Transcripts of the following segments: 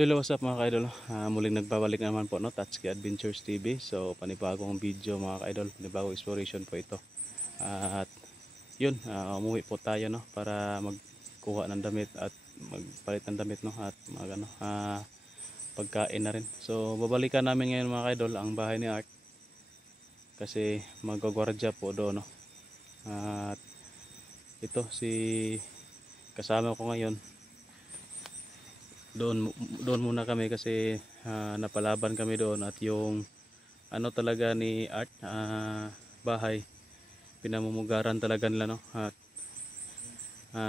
So hello, what's up mga ka-idol. Muling nagbabalik naman po, no, Tatsuki Adventures TV. So panibagong video mga ka-idol, panibagong exploration po ito. At yun, umuwi po tayo, no, para magkuha ng damit at magpalit ng damit, no, at pagkain na rin. So babalikan namin ngayon mga ka-idol ang bahay ni Art kasi magagwardya po doon, no. At ito si kasama ko ngayon. Doon muna kami kasi napalaban kami doon at yung ano talaga ni Art, bahay pinamumugaran talaga nila, no. At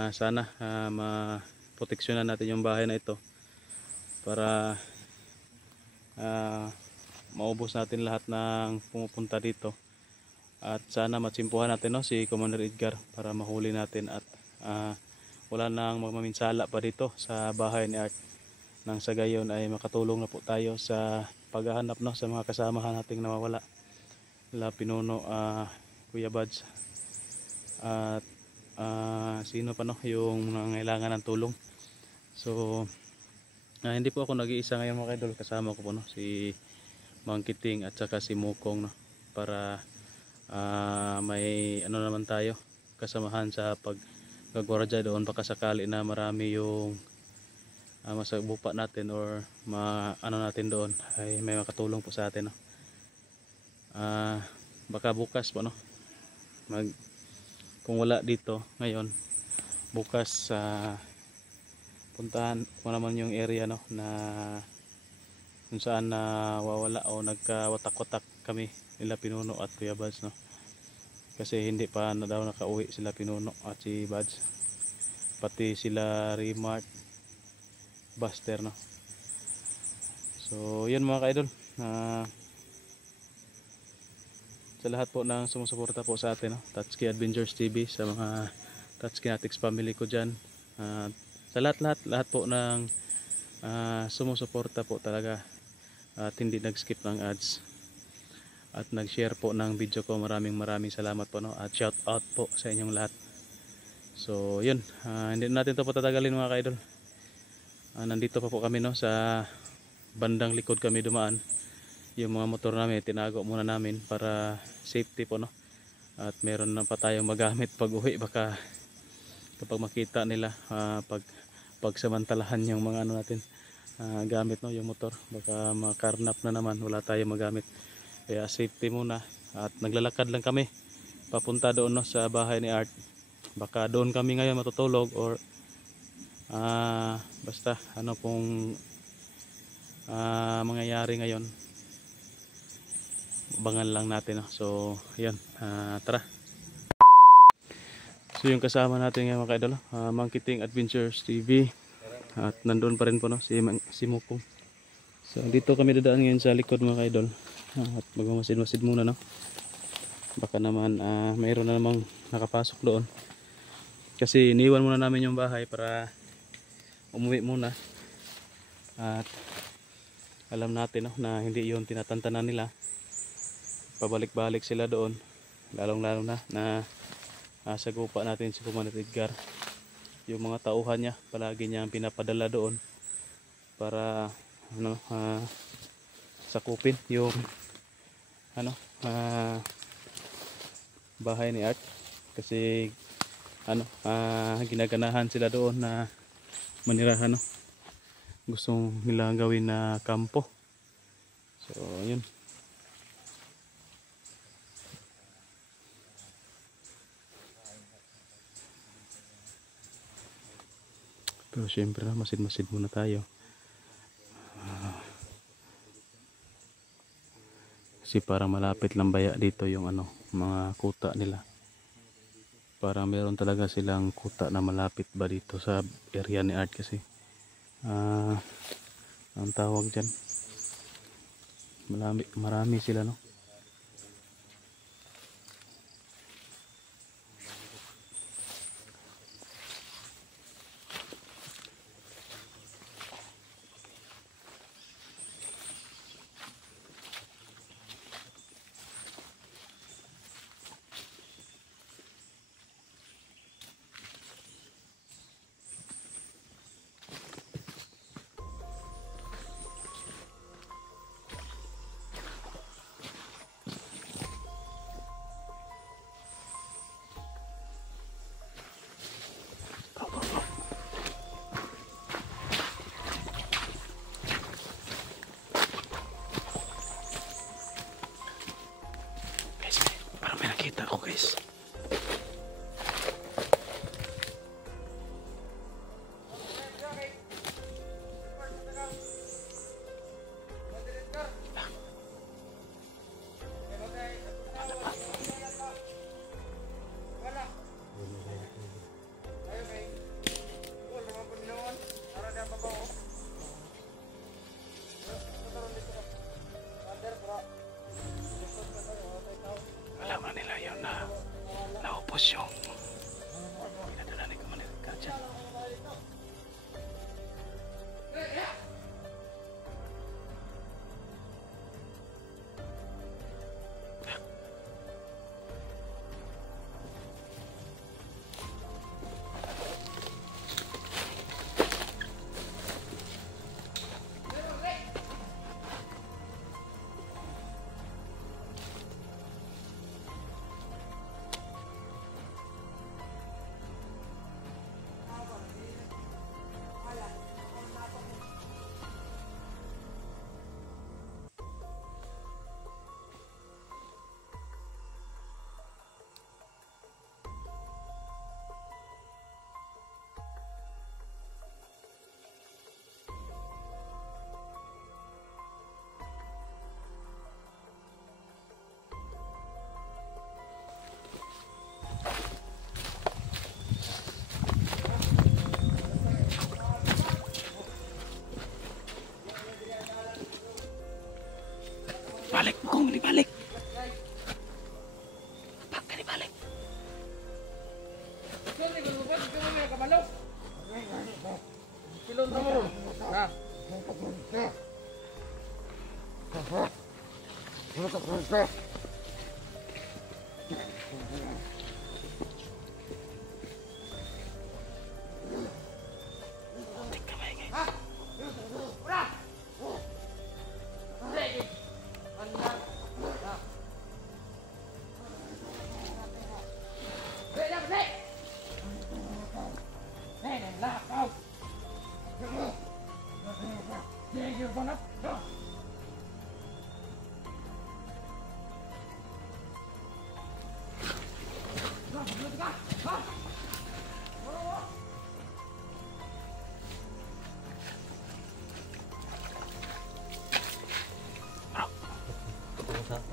sana maproteksyonan natin yung bahay na ito para maubos natin lahat ng pumupunta dito at sana matsimpuhan natin, no, si Commander Edgar para mahuli natin at wala nang mamaminsala pa dito sa bahay ni Art. Nang sa gayon ay makatulong na po tayo sa paghahanap, no, sa mga kasamahan nating nawawala. La Pinuno, Kuya Buds at sino pa, no, yung nangailangan ng tulong. So hindi po ako nag-iisa ngayon mga idol, kasama ko po, no, si Mang Kiting at saka si Mukong, no, para may ano naman tayo kasamahan sa paggagwardya doon baka sakali na marami yung masabupa natin or ano natin doon ay may makatulong po sa atin, no. Baka bukas po, no, kung wala dito ngayon, bukas puntahan ko naman yung area, no, na kung saan nawawala o nagkawatak-watak kami nila Pinuno at Kuya Buds, no, kasi hindi pa na daw nakauwi sila Pinuno at si Buds, pati sila Remart, Buster, no. So yun mga ka-idol, sa lahat po ng sumusuporta po sa atin, no, Tatsuki Adventures TV, sa mga Tatsukinatics family ko dyan, sa lahat po ng sumusuporta po talaga at hindi nag-skip ng ads at nag-share po ng video ko, maraming salamat po, no, at shout out po sa inyong lahat. So yun, hindi natin ito patatagalin mga ka-idol. Nandito pa po kami, no, sa bandang likod kami dumaan. Yung mga motor namin tinago muna namin para safety po, no, at meron na pa tayong magamit pag uwi, baka kapag makita nila pagsamantalahan yung mga ano natin gamit, no, yung motor, baka makarnap na naman, wala tayong magamit, kaya safety muna. At naglalakad lang kami papunta doon, no, sa bahay ni Art. Baka doon kami ngayon matutulog or basta ano pong mangyayari ngayon, abangan lang natin, no? So yan, tara. So yung kasama natin ngayon mga ka-idol, Mang Kiting Adventures TV, at nandoon pa rin po, no, si Mukong. So dito kami dadaan ngayon sa likod mga ka-idol, at magmamasid-masid muna, no, baka naman mayroon na namang nakapasok doon kasi iniwan muna namin yung bahay para umuwi muna at alam natin, no, na hindi yun tinatantanan nila, pabalik-balik sila doon, lalong-lalo na sagupa natin si Commander Edgar. Yung mga tauhan niya palagi niyang pinapadala doon para ano, sakupin yung ano, bahay ni Art kasi ano, ginaganahan sila doon na manirahan, no, gustong nila gawin na kampo. So yun, pero syempre masid-masid muna tayo kasi parang malapit lang baya dito yung ano, mga kuta nila. Parang meron talaga silang kuta na malapit ba dito sa area ni Art kasi ang tawag dyan, marami sila, no.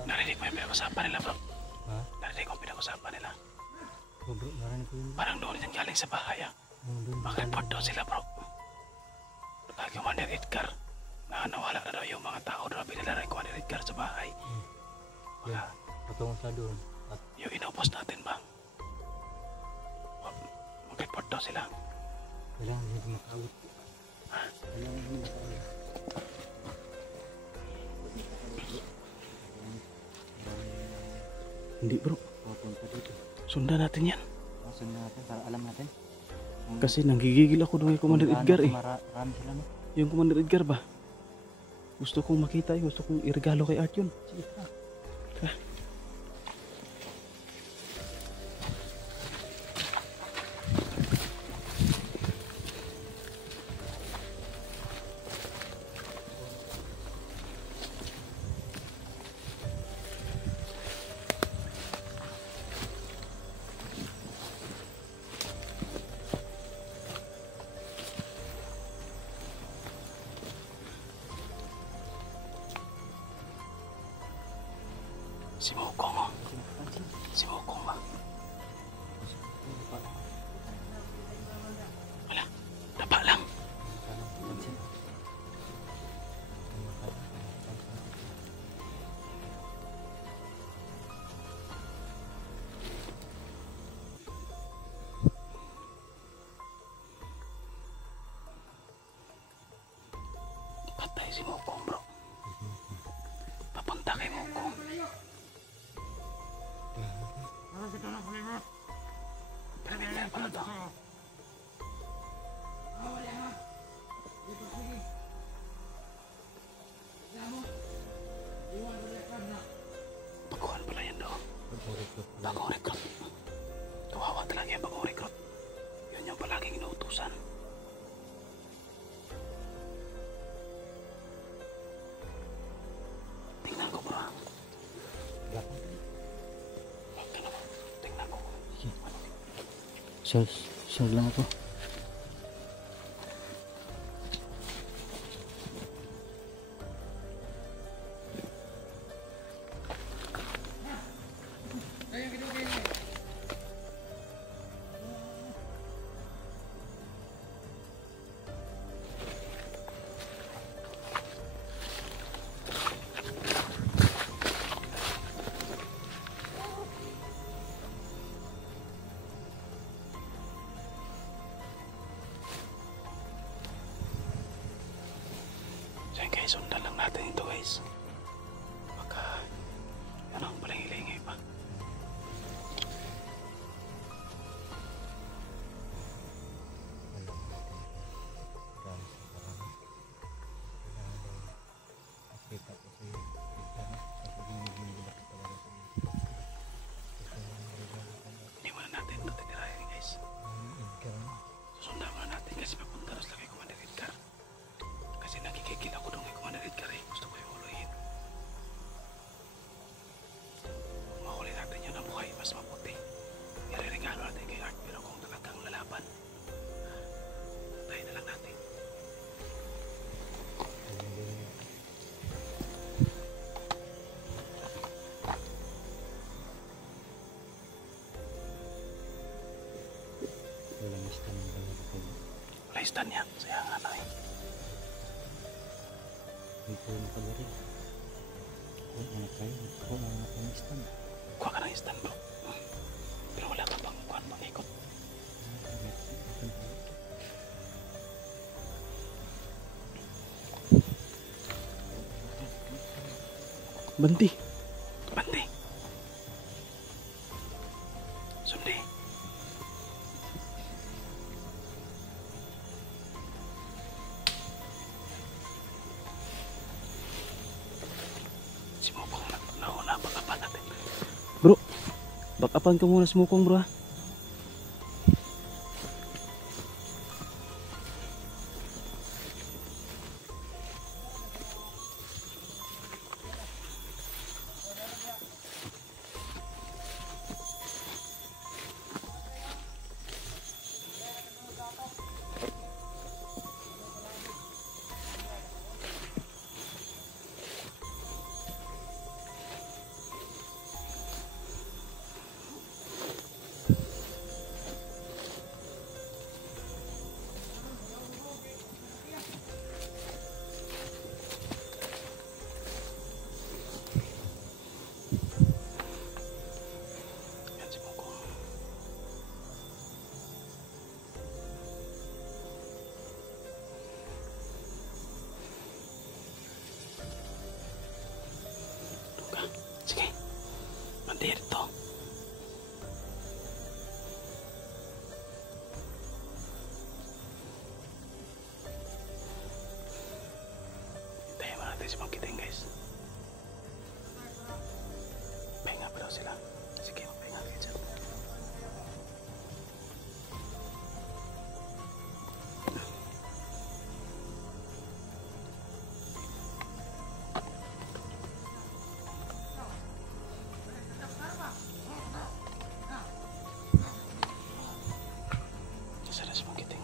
Narinig mo yung pinag-usapan nila, bro? Ha? Narinig mo yung pinag-usapan nila? Oh, bro, narinig ko yun. Parang doon yan galing sa bahay, ah. Mag-report daw sila, bro. Dahil Commander Edgar, na nawala na daw yung mga tao daw pinala rin Commander Edgar sa bahay. Baka, patungo sa doon. At yung inupos natin ba? Mag-report daw sila. kailangan hindi makaawit. Kailangan hindi makaawit. Hindi, bro. Papunta dito. Sundan natin yan. Sundan natin para alam natin. Kasi nanggigigil ako doon kay Commander Edgar eh. Marami sila, no? Yung Commander Edgar ba? Gusto kong makita yun. Gusto kong iregalo kay Art yun. Sige pa. Si Mokong, oh. Si Mokong ba? Wala, tapa lang. Patay si Mokong, bro. Papunta kay Mokong. Permintaan pala to. Baguhan pala yan doon. Bagong recruit. Kawawa talaga yung bagong recruit. Yun yung palaging inuutusan. Tingnan ko, bro. Huwag ka naman. Tingnan ko. Share lang ako. So yun guys, sundan lang natin ito guys. Baka, ano, palang hilingay pa. Hindi muna natin ito titirahin guys. Sundan muna natin kasi papunta na sila kay Commander Edgar. Kasi nagkikikil ako doon kay Commander Edgar eh. Gusto ko yung huluhin. Kung mahuli natin yun ang buhay, mas mabuti. Ireregalo natin kay Art, pero kung talagang lalaban, tayo na lang natin. Wala istan niya, saya nga na eh. Ito na pala rin. Kung anak kayo, kung anak kayo istan. Kuha ka ng istan bro. Pero wala ka pang kuhan pang ikot. Banti. Banti. Sundi. Si Mukong nauna, bakapan natin. Bro, bakapan ka muna si Mukong, bro, ha? Sige, banti dito. Hintayin mo natin si Mangkiting, guys. Pahinga pa daw sila. Sige, magpahinga kayo dyan. Sana si Mangkiting.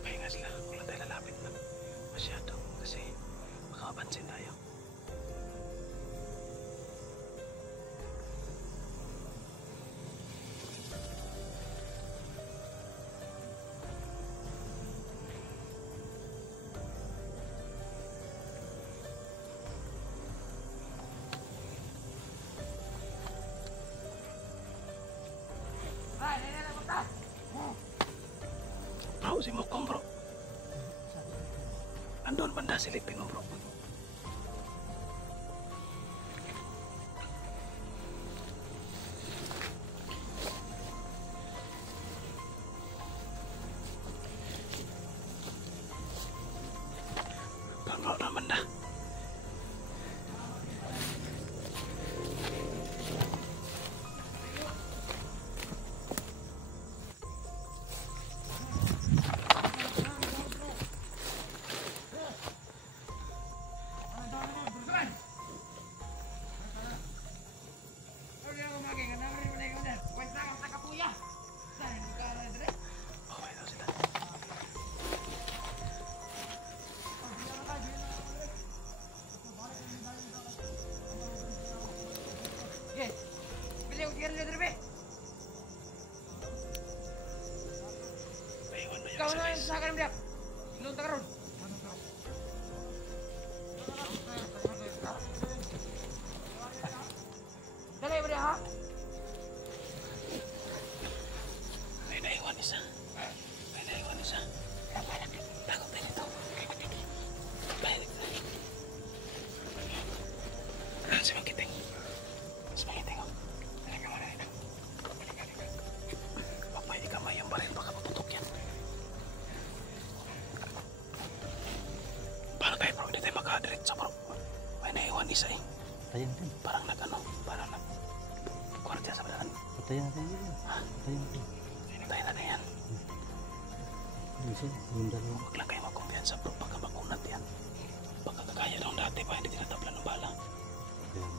Pahinga sila. Wala tayo lalapit na masyado kasi makapansin tayo. Bro, si Mukong, bro. Andun banda, silipin mo, bro. Bro, andun banda. Okay daw sila. Paiwan mo yung isa, guys. May naiwan isa. May naiwan isa. Takot tayo dito. Balik tayo. Si Mangkiting. Si Mangkiting, oh. Halika mo na rin. Halika. Huwag may ikamay yung baril, baka maputok yan. Paano tayo, bro? Hindi tayo makadiretso, bro. May naiwan isa, eh. Patayin natin. Parang parang kwartiya sa balaan. Patayin natin yun. Ha? Patayin natin. Hintayin natin yan. Ano siya? Yung dalawa. Huwag lang kayo magkumpiyansa, bro. Baka makunat yan. Baka kagaya daw dati pa, hindi tinatablan ng bala. Ayan.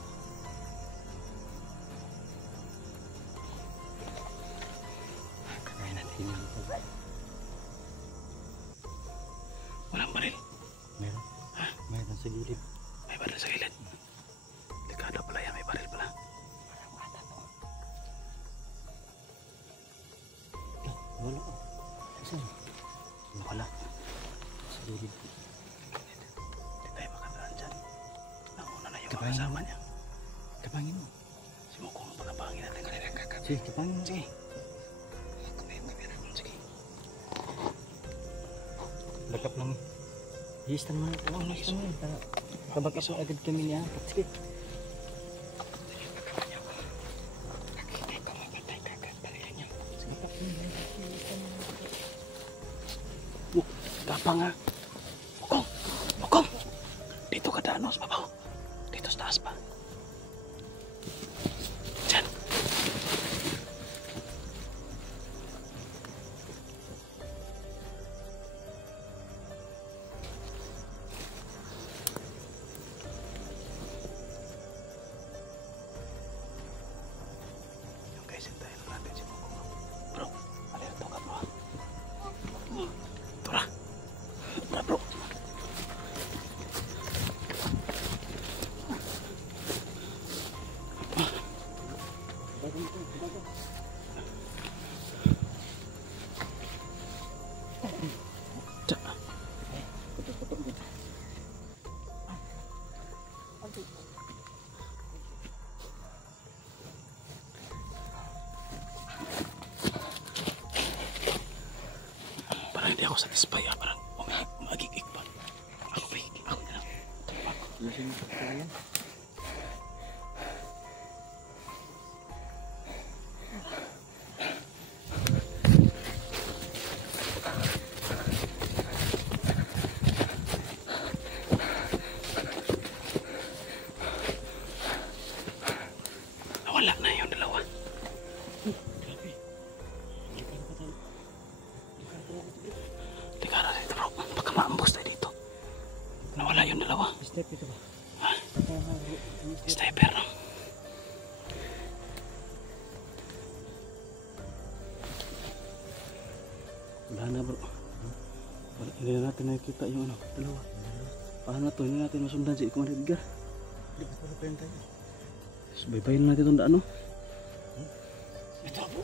Walang baril. Meron. Ha? Meron sa gilid. May baril sa gilid. Delikado pala yan, may baril pala. Wala ko. Saan? Wala. Sa gilid. Hindi tayo makadaan dyan. Nauna na yung Kapangin kasama mo. niya. Kapangin mo. Si Mukong pagkapangin natin kanina kakat. Sige, kapangin mo. Sige. Sige. Lakap lang. Hiistan mo. Oo, hiistan mo. Kabagkas mo agad kami niya. Sige. Gapang nga. Mukong! Mukong! Dito ka daan, sa babaw. Dito sa taas pa. Diyan. Yung guys, hintayin lang natin si Mukong. Bro, ano yung tungkat mo? Tura. Tura, bro. Parang hindi ako satisfy, parang magigig pa. Ako ba? Ako na lang. Lasing mo sa yan. Nawala na yung dalawa. Teka na dito, bro. Baka maambos tayo dito. Nawala yung dalawa. Step ito ba? Ha? Sniper, no? Wala na, bro. Wala, hindi na natin nakikita yung ano, dalawa. Paano na to? Hindi natin masundan si Ikuman Edgar. Hindi ba pala pa yan tayo? Subaybayin natin itong daan, no? Ito, bro.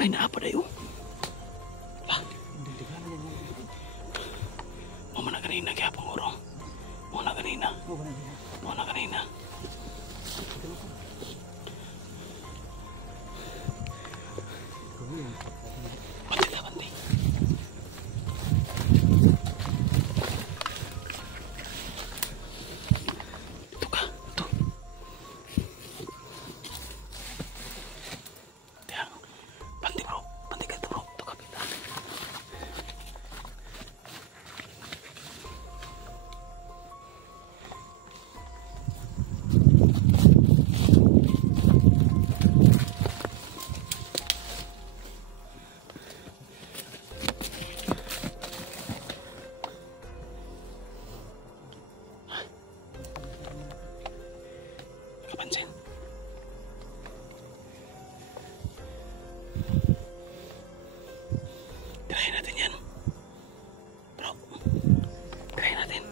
Ay, naapa na yun. Wala. Hindi, di ba na yan? Mama na kanina, kaya pang urong. Mama na kanina. Oo, wala na yan. Mama na kanina. Ikaw yan. Bantay na, bantay. Ito ka, ito. Tiyan. Bantay, bro. Bantay ka ito, bro. Ito, kapitan. Kapansin. Tirahin natin yan. Bro. Tirahin natin.